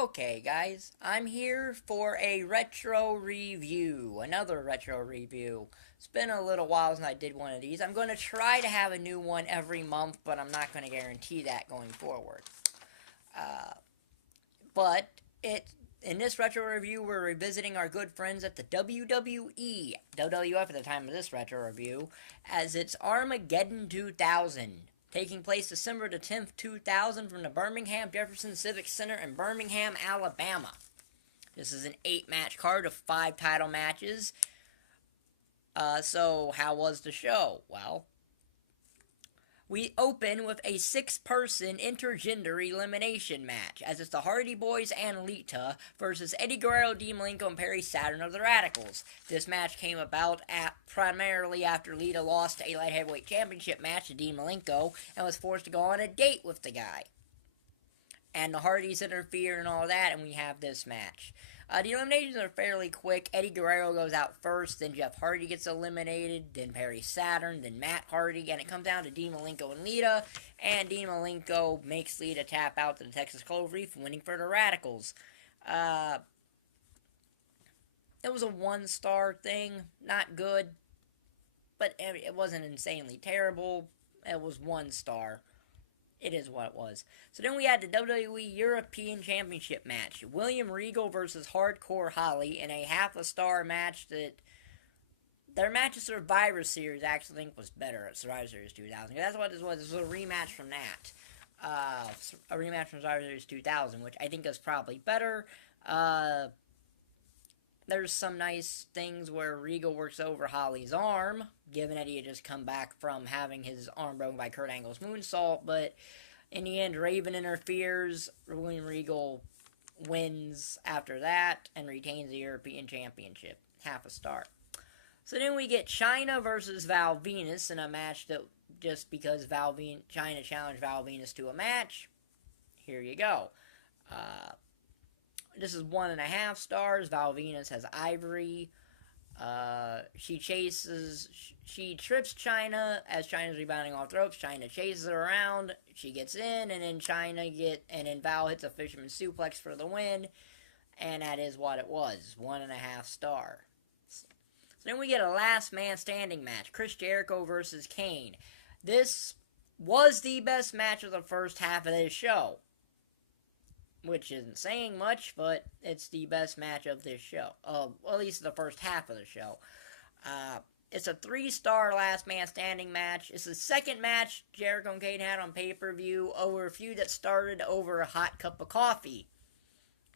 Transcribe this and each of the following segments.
Okay, guys, I'm here for a retro review. Another retro review. It's been a little while since I did one of these. I'm going to try to have a new one every month, but I'm not going to guarantee that going forward. Uh, but it in this retro review, we're revisiting our good friends at the WWE, WWF at the time of this retro review, as it's Armageddon 2000. Taking place December the 10th, 2000 from the Birmingham-Jefferson Civic Center in Birmingham, Alabama. This is an 8-match card of 5 title matches. So how was the show? Well, we open with a 6-person intergender elimination match, as it's the Hardy Boyz and Lita versus Eddie Guerrero, Malenko, and Perry Saturn of the Radicals. This match came about primarily after Lita lost a light heavyweight championship match to Malenko and was forced to go on a date with the guy. And the Hardys interfere and all that, and we have this match. The eliminations are fairly quick. Eddie Guerrero goes out first, then Jeff Hardy gets eliminated, then Perry Saturn, then Matt Hardy, and it comes down to Malenko and Lita, and Malenko makes Lita tap out to the Texas Cloverleaf, winning for the Radicals. It was a 1-star thing, not good, but it wasn't insanely terrible. It was 1 star. It is what it was. So then we had the WWE European Championship match. William Regal versus Hardcore Holly in a half-a-star match that... Their match of Survivor Series, I actually think, was better at Survivor Series 2000. That's what this was. This was a rematch from that. A rematch from Survivor Series 2000, which I think is probably better. There's some nice things where Regal works over Holly's arm, given that he had just come back from having his arm broken by Kurt Angle's moonsault, but in the end, Raven interferes, William Regal wins after that, and retains the European Championship. Half a star. So then we get Chyna versus Val Venis in a match that, just because Chyna challenged Val Venis to a match, here you go. This is 1.5 stars. Val Venis has Ivory. She trips Chyna as Chyna's rebounding off the ropes. Chyna chases her around. She gets in, and then Val hits a fisherman suplex for the win. And that is what it was. 1.5 star. So then we get a last man standing match. Chris Jericho versus Kane. This was the best match of the first half of this show. Which isn't saying much, but it's the best match of this show. At least the first half of the show. It's a 3-star last man standing match. It's the second match Jericho and Kane had on pay-per-view over a feud that started over a hot cup of coffee.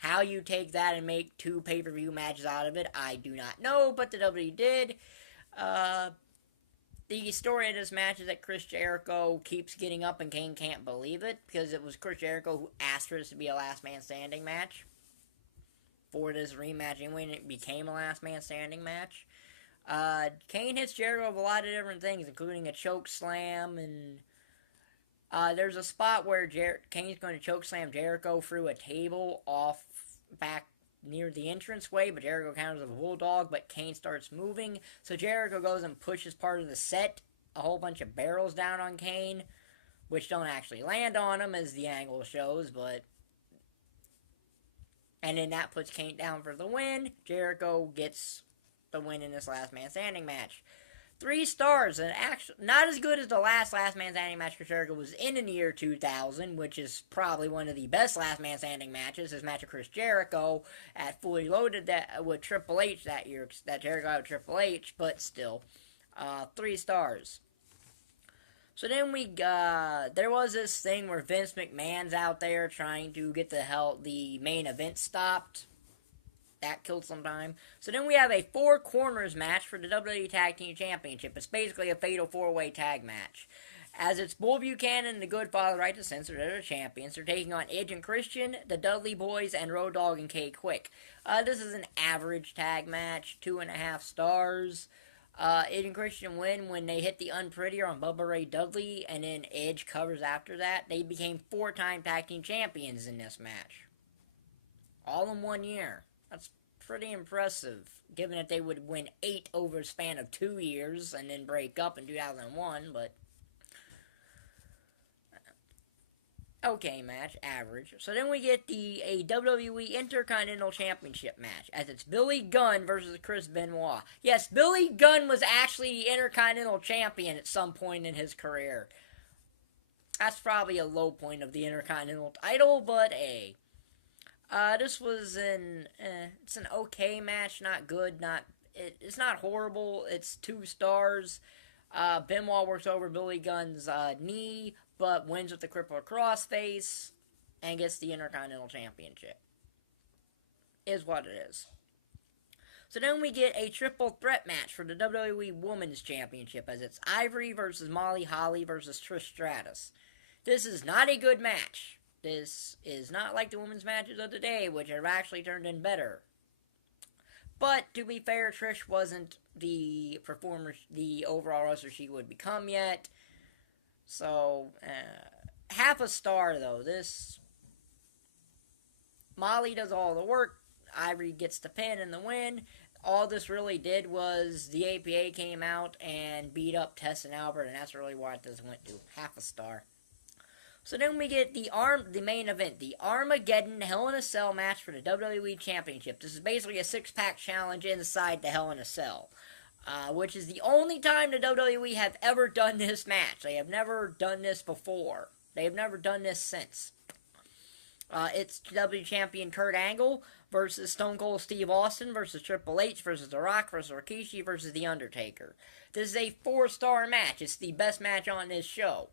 How you take that and make 2 pay-per-view matches out of it, I do not know, but the WWE did. The story of this match is that Chris Jericho keeps getting up and Kane can't believe it, because it was Chris Jericho who asked for this to be a last man standing match for this rematch, and when it became a last man standing match. Kane hits Jericho with a lot of different things, including a choke slam, and there's a spot where Kane's going to choke slam Jericho through a table off back near the entranceway, but Jericho counters with a bulldog, but Kane starts moving, so Jericho goes and pushes part of the set, a whole bunch of barrels down on Kane, which don't actually land on him, as the angle shows, and then that puts Kane down for the win. Jericho gets the win in this last man standing match. 3 stars, and not as good as the last man standing match Chris Jericho was in the year 2000, which is probably one of the best last man standing matches. His match of Chris Jericho at Fully Loaded with Triple H that year, that Jericho had with Triple H, but still, 3 stars. So then there was this thing where Vince McMahon's out there trying to get the main event stopped. That killed some time. So then we have a 4 corners match for the WWE Tag Team Championship. It's basically a fatal 4-way tag match. As it's Bull Buchanan and the Goodfather, right to censor, they're the champions. They're taking on Edge and Christian, the Dudley Boyz, and Road Dogg and Kwik. This is an average tag match, 2.5 stars. Edge and Christian win when they hit the Unprettier on Bubba Ray Dudley, and then Edge covers after that. They became 4-time tag team champions in this match. All in 1 year. That's pretty impressive, given that they would win 8 over a span of 2 years and then break up in 2001, but... okay match, average. So then we get a WWE Intercontinental Championship match, as it's Billy Gunn versus Chris Benoit. Yes, Billy Gunn was actually the Intercontinental Champion at some point in his career. That's probably a low point of the Intercontinental title, but hey. This was it's an okay match, not good, it's not horrible, it's 2 stars. Benoit works over Billy Gunn's knee, but wins with the crippler crossface, and gets the Intercontinental Championship. Is what it is. So then we get a triple threat match for the WWE Women's Championship, as it's Ivory versus Molly Holly versus Trish Stratus. This is not a good match. This is not like the women's matches of the day, which have actually turned in better. But, to be fair, Trish wasn't the performer, the overall wrestler she would become yet. So, half a star, though. Molly does all the work. Ivory gets the pin and the win. All this really did was the APA came out and beat up Tess and Albert, and that's really what this went to. Half a star. So then we get the main event, the Armageddon Hell in a Cell match for the WWE Championship. This is basically a 6-pack challenge inside the Hell in a Cell, which is the only time the WWE have ever done this match. They have never done this before. They have never done this since. It's WWE Champion Kurt Angle versus Stone Cold Steve Austin versus Triple H versus The Rock versus Rikishi versus The Undertaker. This is a 4-star match. It's the best match on this show.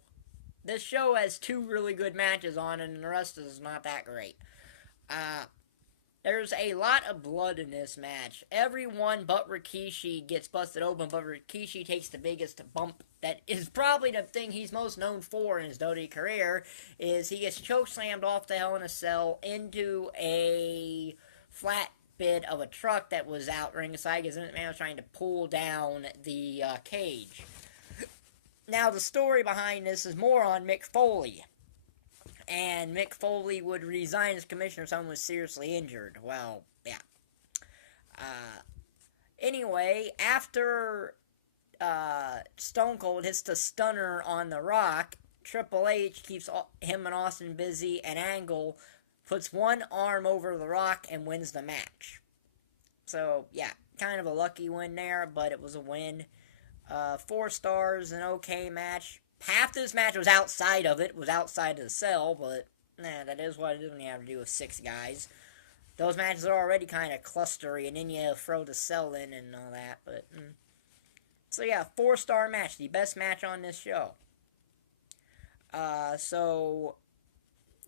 This show has 2 really good matches on it, and the rest is not that great. There's a lot of blood in this match. Everyone but Rikishi gets busted open, but Rikishi takes the biggest bump. That is probably the thing he's most known for in his WWE career, is he gets chokeslammed off the Hell in a Cell into a flat bit of a truck that was out ringside, because the man was trying to pull down the cage. Now, the story behind this is more on Mick Foley. And Mick Foley would resign as commissioner if someone was seriously injured. Well, yeah. Anyway, after Stone Cold hits the stunner on The Rock, Triple H keeps him and Austin busy, and Angle puts one arm over The Rock and wins the match. So, yeah, kind of a lucky win there, but it was a win. 4 stars, an okay match. Half this match was outside of it, was outside of the cell, but that is what it is when you have to do with 6 guys. Those matches are already kind of clustery, and then you throw the cell in and all that, but... So yeah, 4-star match, the best match on this show. So...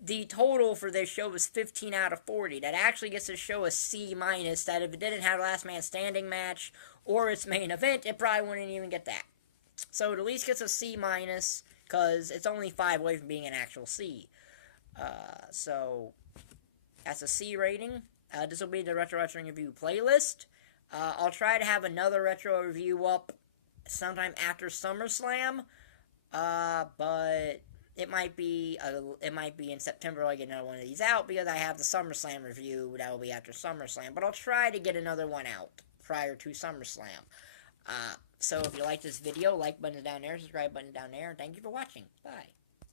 The total for this show was 15 out of 40. That actually gets the show a C-, that if it didn't have a last man standing match or its main event, it probably wouldn't even get that. So it at least gets a C-, because it's only 5 away from being an actual C. So that's a C rating. This will be the Retro Wrestling Review playlist. I'll try to have another Retro Review up sometime after SummerSlam, but... It might be in September I get another one of these out, because I have the SummerSlam review that will be after SummerSlam. But I'll try to get another one out prior to SummerSlam. So if you like this video, like button down there, subscribe button down there, and thank you for watching. Bye.